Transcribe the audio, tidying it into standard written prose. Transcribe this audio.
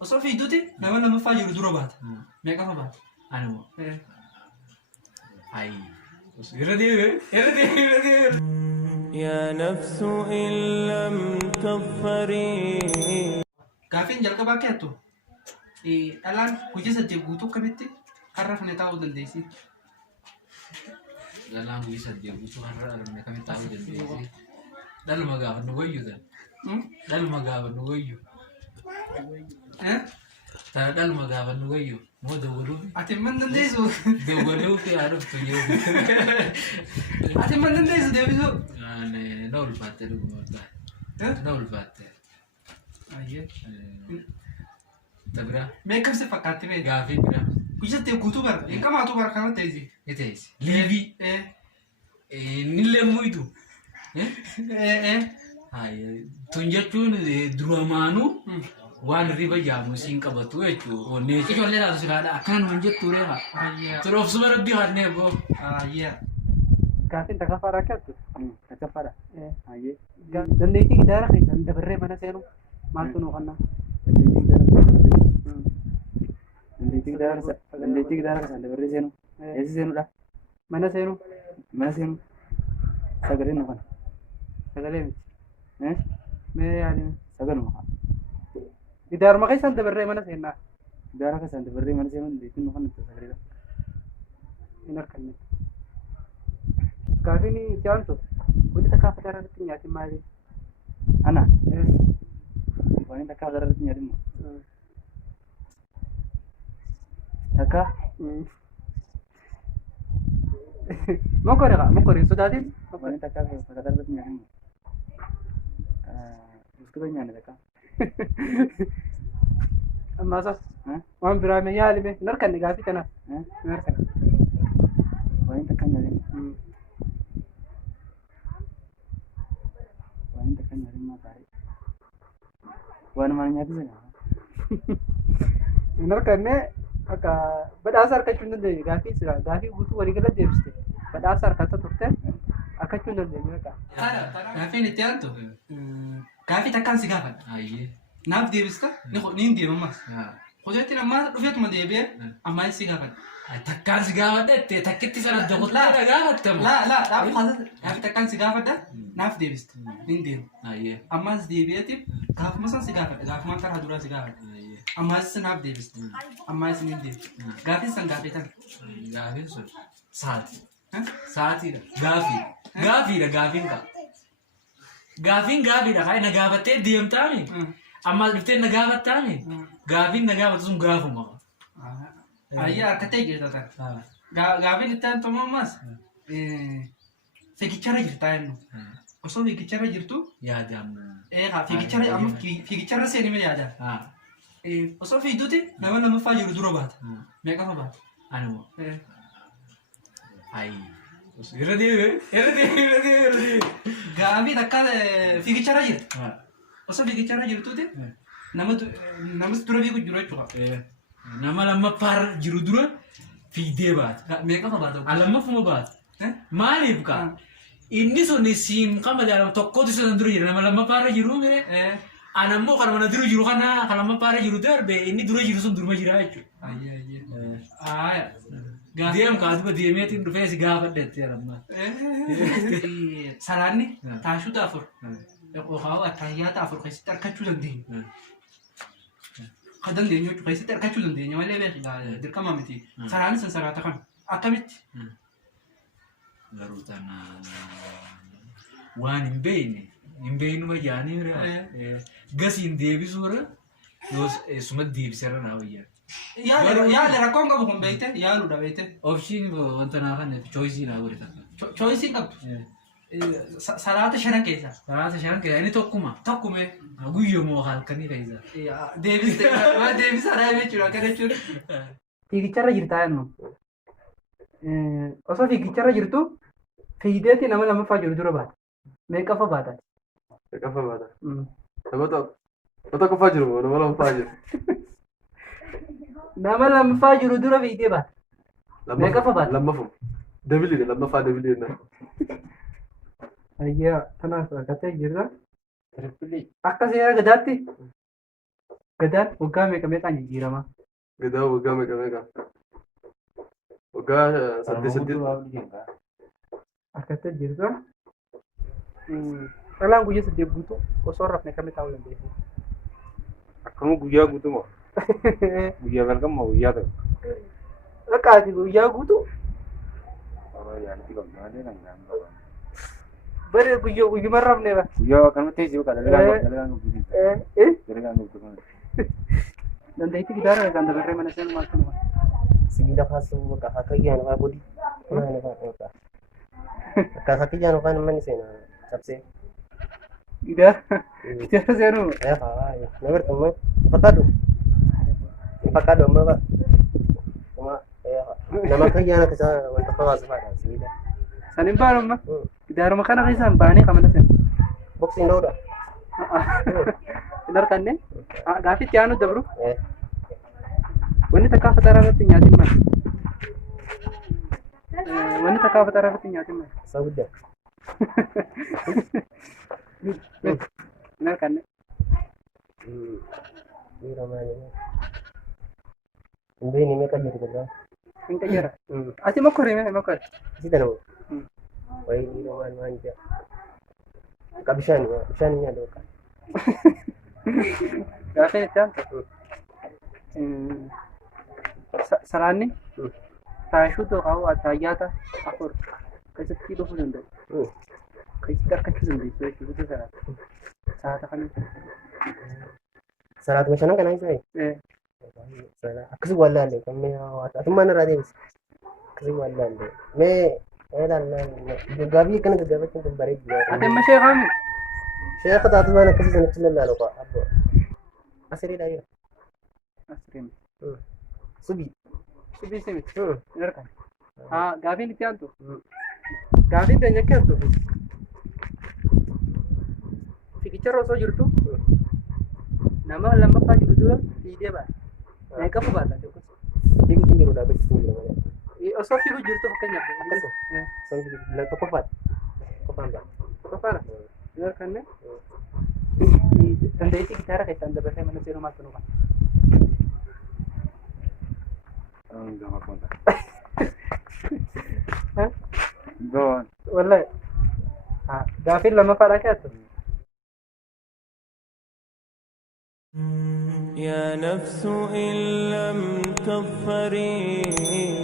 osoo fiiguuti nama lammaffaa jiru dura baata. Meeqafa baata? Anuma. Ayi. Irra deebi'e. يا نفس إن لم تظفري. Gaafiin jalqabaa keettu dhalaan hojii saddeet guutuu akkamitti har'a fane taa'uu dandeessi? Dhalaan hojii saddeet guutuu har'a argame akkamitti taa'uu dandeessi? Dhaluma gaafa nu wayyu tan. Dhaluma gaafa nu wayyu. Tana dhaluma gaafa nu wayyu. Moo dawwaluufi? Ati man dandeessu. Dawwaluufi haa dhuftu jiru. Ati man dandeessu deebisuu. Na ulfaatte dhuguma ta'a. Na ulfaatte. Tabira. Meeqamsi fakkaatti mee? Gaafii bira. Hojii saddeet guutuu bara. Eeqamaatu bara kanatti ta'isi. Ni ta'isi. Liibii. Nillee muytu. Tun jechuun duramaanuu waan riba jaamu siin qabatu jechuudha. Ijoollee laatu silaadha. Akkanuma hin jettu reefa. Turoofsuma rabbii haadnee boo. Gaafiin takaffaadhaa keettu? Takaffaadha. Dandeettii gidaara keessan dabarree mana seenu maaltu nuu kannaa? Dandeettii gidaara keessan dabarree seenu. Eessi seenudha? Mana seenu? Mana seenu. Sagalee nu kana. Sagalee miti. Mee yaadime? Sagaluma kana. Gidaaruma keessan dabarree mana seennaa? Gidaara keessan dabarree mana seenu dandeettii nu kana sagaleedha. Hin harkanne. Gaafiin itti aantu wanti takkaa fadaraa irratti nyaatin maali? Ana? Wanti takkaa fadaraa irratti nyaatin moo? Takkaa? Mokori sodaatiin? Wanti takkaa fadaraa irratti nyaatin moo? Biskita nyaanne takkaa. Ammaasa? Waan biraa mee yaalime? Hin harkanne gaafii kanaaf? Hin harkanne. Wanti takkaa nyaatin. Wanti takkaa nyaatin maa taa'e? Waan maal nyaatisa nyaata? Hin harkanne akka badhaasa harkachuu hin dandeenye gaafii sira gaafii guutuu walii gala deebiste badhaasa harkata turte harkachuu hin dandeenye akka. Gaafiin itti aantu gaafii takkaan si gaafadha. Naaf deebista ni hin deemamas. Hojeetti ammaa dhufeetuma deebi'ee ammaa si gaafadha. Takkaan si gaafadha takkitti sana dogottee gaafattamu. Gaafii takkaan si gaafadha naaf deebista hin deemu. Ammaas deebi'eeti gaafuma san si gaafadha gaafuma karaa duraa si gaafadha. Ammaas naaf deebista ammaas hin deemu. Gaafiin san gaafii tan. Gaafiin sun saati. Saatiidha. Gaafii. Gaafiidha gaafiin qaba. Gaafiin gaafiidha kan na gaafattee deemtaami. Ammaas dhuftee na gaafattaami. Gaafiin na gaafatu sun gaafuma. Ayyaa akka ta'e jirta tan. Gaafiin itti aantu ammaas fiigicharra jirtaa jennu. Osoo fiigicharra jirtu. Yaadamu. Fiigicharra seenime yaadaan. Osoo fiiguuti nama lammaffaa jiru dura baata. Meeqafa baata? Anuma. Ayi. Irra deebi'e. Gaafii takka fiigicharra jirta. Osoo fiigicharra jirtuuti namas dura fiigu jiru jechuudha. Nama lammaffaa jiru dura fiigdee baata. Meeqafa baata? Lammaffuma baata. Maaliif kaa? Inni sun siin kama jaalamu tokkotu isa dura jira nama lammaffaa jiru mire. Anammoo kan mana dura jiru kana kan lammaffaa jiru darbe inni dura jiru sun durma jira jechuudha. Deem kaatuba deemeetiin dhufee si gaafadheetti jedhama. Salaanni taashuuta afur. Yookaan attayyaata afur keessatti harkachuu dandeenya. Kan dandeenyu jechuudha keessatti harkachuu dandeenya malee beeku dirqama miti. Salaanni san salaata kam akkamitti? Garuu tana waan hin beeknuma jaanii gasiin deebisuudha yoo suma deebisarra naa wayyaa. Yaala rakkoon qabu kun beekte yaaluudha beekte. Opshiin wanta naa kan choisii naa godhe takka. Choisii qabdu. Salaata shanan keessa. Salaata shanan keessa inni tokkuma. Tokkume. Guyyooma halkanii keessa. Deebisaadhaa jechuudha akka jechuudha. Fiigicharra jirtaa jennu. Osoo fiigicharra jirtu fiigdeetti nama lammaffaa jiru dura baata. Meeqafa baata? Meeqafa baata? Wata qofaa jiru moo nama lammaffaa jiru? Nama lammaffaa jiru dura fiigdee baata. Meeqafa baata? Lammaffuma. Dabiliidha lammaffaa dabiliidha. Ayyaa tanaaf akka ta'e jirra. Akka seera gadaatti Gadaan waggaa meeqaan jijjiirama? Gadaa waggaa meeqa meeqa? Waggaa saddeet. Akkatti jirtu. Dhalaan guyyaa 8 guutuu osoo hin rafne kamitti ta'uu dandeessu? Akkuma guyyaa guutumoo guyyaa balqammoo guyyaa ta'u. Dhaqaati guyyaa guutuu. Bare guyyuma rafne ba? Guyyaa akkanumatti teessee bakka dalagaan guutuu. Dandeettii gitaara kan dabarree mana seenuu maal kanuma? Sibiila kaasuu bakka hakayyaan fa'aa godhi. Akka hakayyaan fa'aa namni seenaa cabsee. Gitaara seenuu? Nagartummaa fakkaatu amma ba'a. Nama hakayyaan akka wanta fawaasu fa'aadha sibiila. San hin baanu amma? Gitaaruma kana keessa hin baanee kamana seenu? Boksiin dhoodha. Hin arganne? Gaafitti aanu dabru? Wanni takkaa fataraa irratti nyaatin maal? Wanni takkaa fataraa irratti nyaatin maal? Isa guddaa. Hin arganne? Dhiira maali? Hundeen meeqa jirti guddaa? Hin qayyara? Ati mokkori mee mokkori? Isi tanamu? Wayii dhiira maal jaa? Akka bishaan nyaata bakka. Gaafeen itti aantu? Salaanni taashuutu qabu ataayyaata 4 keessatti dhufuu danda'u. Keessatti argachuu dandeessu jechuudha salaata. Salaata kamitti? Salaatuma shanan kanaa isa akkasii waan laallee kan mee hawaasa atummaan irraa deebise akkasii waan laallee mee gaafii akkana gaggaafachuun kan bareedu. Ati amma sheekaami? Sheeka taatu waan akkasii sanatti lallaalu qaba abbo. Asiriidhaa jira. Asiriin. Subii. Subii simi. Hin argan. Gaafiin itti aantu? Gaafiin teenya akka aantu? Fiigicharra osoo jirtu nama lammaffaa jiru dura fiigdee baata. Meeqafu baata? Fiiguutti jiru dhaabbachuutti jiru malee. Osoo fiiguu jirtu fakkeenyaaf. Akkasuma. Tokkoffaadha. Tokkoffaan baata. Tokkoffaadha? Hin arganne? Dandeettii gitaara keessaan dabarree mana seenuu maal kennu qaba? Wallahi. Gaafiin lammaffaadhaa keessattu? يا نفس إن لم تظفري